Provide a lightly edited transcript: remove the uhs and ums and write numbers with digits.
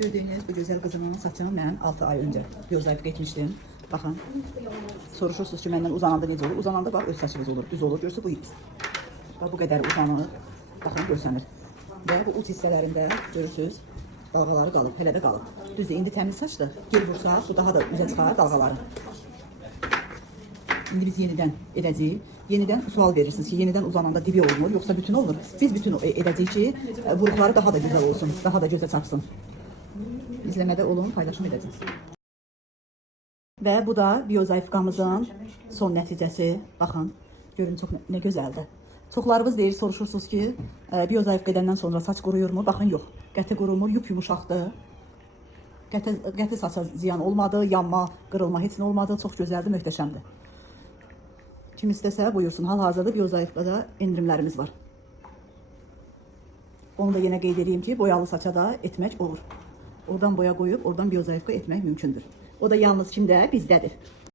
Gördüğünüz bu güzel kızımın saçını mən 6 ay önce biozayıfıq etmişdim. Baxın. Soruşursunuz ki, məndən uzananda necə olur? Uzananda bax öz saçınız olur, düz olur. Görürsünüz bu ips. Bax bu qədər uzanır. Baxın görsənir. Və bu uç hissələrində görürsünüz dalğaları qalıb, hələ də qalıb. Düzdür, indi təmiz saçdır. Geri vursaq bu daha da üzə çıxar dalğaları. İndi biz yenidən edəcəyik. Yenidən sual verirsiniz ki, yenidən uzananda dibi olmur, yoxsa bütün olur. Biz bütün edəcəyik ki, vuruqları daha da güzel olsun, daha da gözə çarpsın. İzləmədə olun, paylaşım edəcəksiniz. Və bu da biozayıfqamızın son nəticəsi. Baxın, görün çox nə gözəldir. Çoxlarınız deyir, soruşursunuz ki, biozayıfq edəndən sonra saç quruyurmu? Baxın, yox. Qəti qurumur, yumuşaqdır. Qəti saça ziyan olmadı, yanma, qırılma heç nə olmadı. Çox gözəldir, möhtəşəmdir. Kim istəsə buyursun. Hal-hazırda biozayıfqda da endirimlərimiz var. Onu da yenə qeyd edeyim ki, boyalı saça da etmək olur. Oradan boya qoyub, oradan biozayıfqı etmək mümkündür. O da yalnız kimdə? Bizdədir.